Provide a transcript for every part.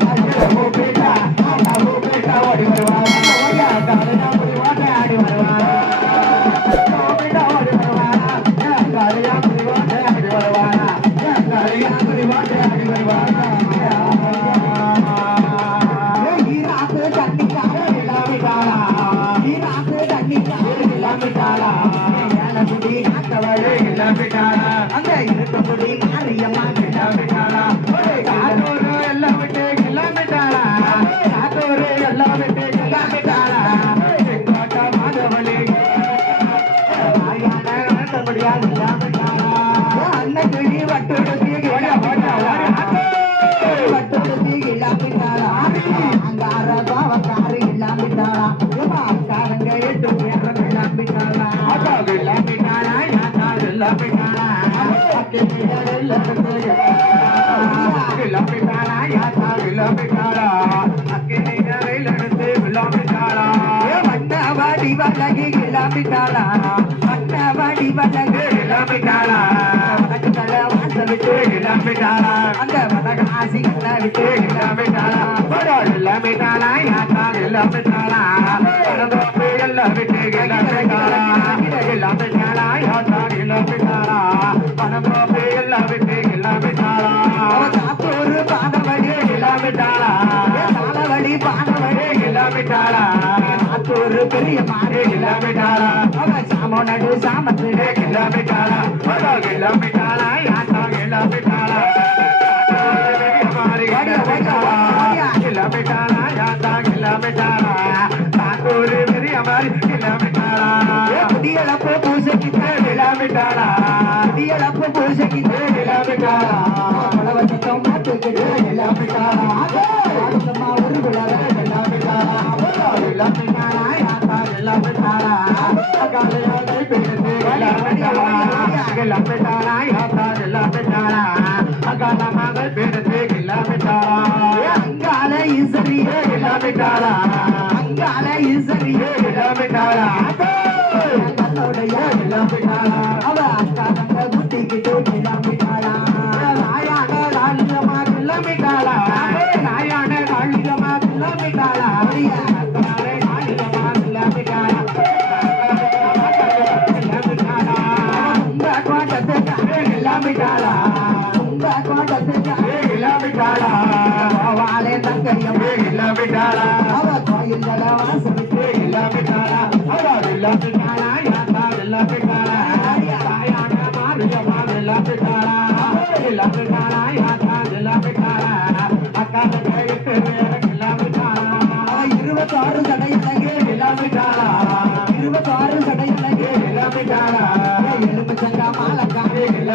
Thank you. வலகு வழகி கிளம்பிட்டாளா மன்னவாடி வலகு கிளம்பிட்டாளா வடக்குதல வாச விட்டு கிளம்பிட்டாளா அந்த வடகாசிகளை விட்டு கிளம்பிட்டாளா கிளம்பிட்டாளா யாத்தா கிளம்பிட்டாளா வடதோப்பு எல்லாம் விட்டு கிளம்பிட்டாளா கிளம்பிட்டாளா யாத்தா கிளம்பிட்டாளா வடதோப்பு எல்லாம் விட்டு கிளம்பிட்டாளா காத்தூர் பாதவழி கிளம்பிட்டாளா சாலவழி பாதவழி கிளம்பிட்டாளா ஒரு பெரிய மாறு கிளம்பிட்டாளா அவ சாமோனடு சாமத்து கிளம்பிட்டாளா அவ கிளம்பிட்டாளா யாத்தா கிளம்பிட்டாளா கிளம்பிட்டாளா யாத்தா கிளம்பிட்டாளா காத்தூர் பெரிய மாறி புதிய குடியளப்பு பூசைக்கு கிளம்பிட்டாளா குடியளப்பு பூசைக்கு கிளம்பிட்டாளா கிளம்பிட்டாளா யாத்தா கிளம்பிட்டாளா அகாலமாக பிடித்து கிளம்பிட்டாளா அங்கால இசரியே கிளம்பிட்டாளா அங்கால இசரியே கிளம்பிட்டாளா கண்ணோடைய கிளம்பிட்டாளா அவ அக்கா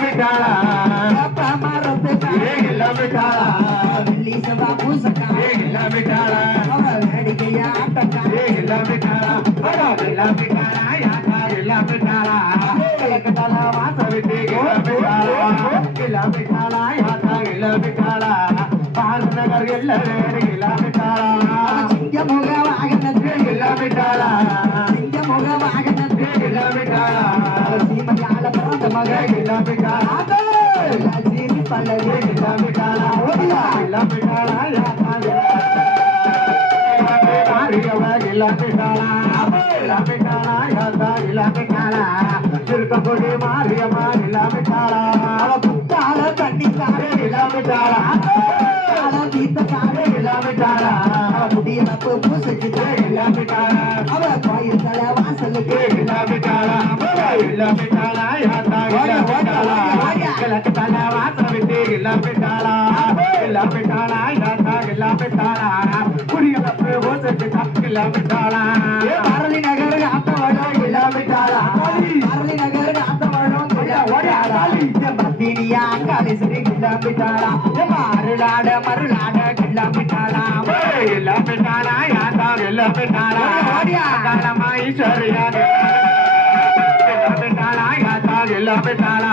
கிளம்பிட்டாளா மரத்துக்கு வெள்ளி சதா பூசக்கா கிளம்பிட்டாளா வேடிக்கையா ஆட்டக்கா கிளம்பிட்டாளா கிளம்பிட்டாளா வாச விட்டு எல்லாரும் சிங்க முக வாகனத்தில். கிளம்பிட்டாளா சிங்க முக வாகனத்தில். கிளம்பிட்டாளா சீமையால பிறந்த மக கிளம்பிட்டாளா சீனி பல்லவி கிளம்பிட்டாளா ஓடியா கிளம்பிட்டாளா யாத்தா கிளம்பிட்டாளா இல்லாமிட்டாளா இல்லாமிட்டாளா யாத்தா இல்லாமிட்டாளா இருக்கக்கூடிய மாரியம்மா இல்லாமிட்டாளா அவ குத்தால தண்ணிக்காரே இல்லாமிட்டாளா தீர்த்தக்காரே இல்லாமிட்டாளா யாத்தா இல்லாமிட்டாளா கிழக்கு தலை வாசல் விட்டு இல்லாமிட்டாளா இல்லாமிட்டாளா யாத்தா இல்லாமிட்டாளா குடியலப்பு பூசைக்கு இல்லாமிட்டாளா பரளி நகர் ஆத்தவடம் இல்லாமிட்டாளா பரளி நகர் ஆத்தவடம் பத்தினியா காலேஸ்வரி கிளம்பிட்டாளா மருளாட மருளாட கிளம்பிட்டாளா கிளம்பிட்டாளா யாத்தா கிளம்பிட்டாளா காலமா ஈஸ்வரியா கிளம்பிட்டாளா யாத்தா கிளம்பிட்டாளா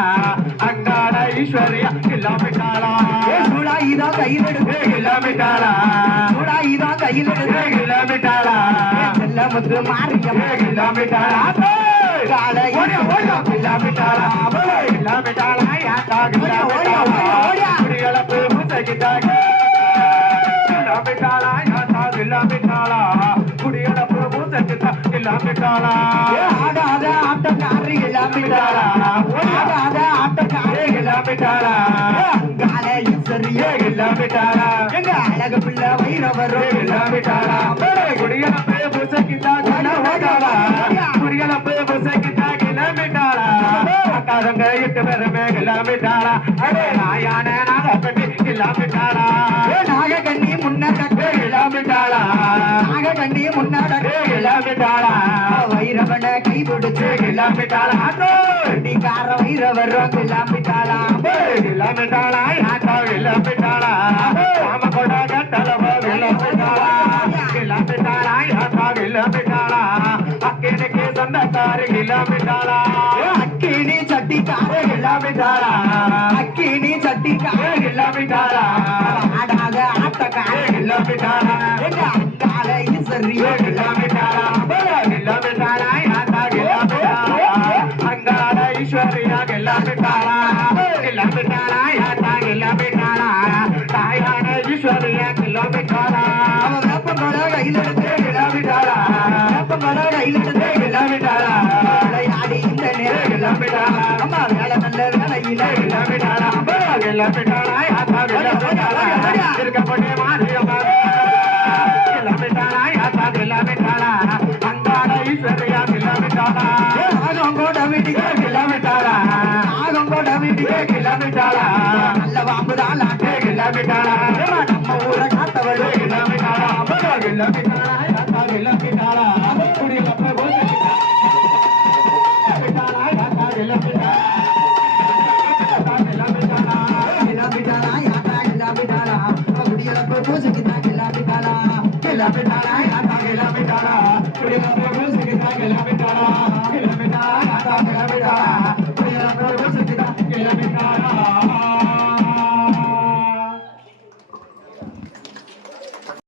அங்காள ஈஸ்வரியா கிளம்பிட்டாளா சூடா இதா கையில் எடுத்து கிளம்பிட்டாளா சூடா இதா கையில் எடுத்து கிளம்பிட்டாளா செல்ல முத்து மாறியம் கிளம்பிட்டாளா கிளம்பிட்டாளா கிளம்பிட்டாளா யாத்தா கிளம்பிட்டாளா குடிகளப்பு முத்தகிட்டாங்க கிளம்பிட்டாளா யாத்தா கிளம்பிட்டாளா குடிகளப்பு முத்தகிட்டா கிளம்பிட்டாளா ஆடாத ஆட்டக்காரி கிளம்பிட்டாளா ஆடாத ஆட்டக்காரி கிளம்பிட்டாளா கால எங்க அழகு பிள்ளை வைரவரும் கிளம்பிட்டாளா குடிகளப்பு முத்தகிட்டா கிளம்பிட்டாளா குடிகளப்பு முத்தகிட்டா கிளம்பிட்டாளா அக்காதங்க எட்டு பேருமே கிளம்பிட்டாளா அடே பிடிச்சு கிளம்பிட்டாளா கார வைரவரும் கிளம்பிட்டாளா கிளம்பிட்டாளா யாத்தா கிளம்பிட்டாளா ராம கொட கட்டளவ கிளம்பிட்டாளா கிளம்பிட்டாளா யாத்தா கிளம்பிட்டாளா அக்கினிக்கு சொந்தக்காரி கிளம்பிட்டாளா அக்கினி சட்டிக்கார கிளம்பிட்டாளா அக்கினி சட்டிக்கார கிளம்பிட்டாளா ஆடாத ஆட்டக்கார கிளம்பிட்டாளா எங்க அக்கால ஈஸ்வரிய தாயான ஈஸ்வரியா கிளம்பிட்டாளா கிளம்பிட்டாளா யாத்தா கிளம்பிட்டாளா குடியில போய் போய் கிளம்பிட்டாளா யாத்தா கிளம்பிட்டாளா கிளம்பிட்டாளா கிளம்பிட்டாளா யாத்தா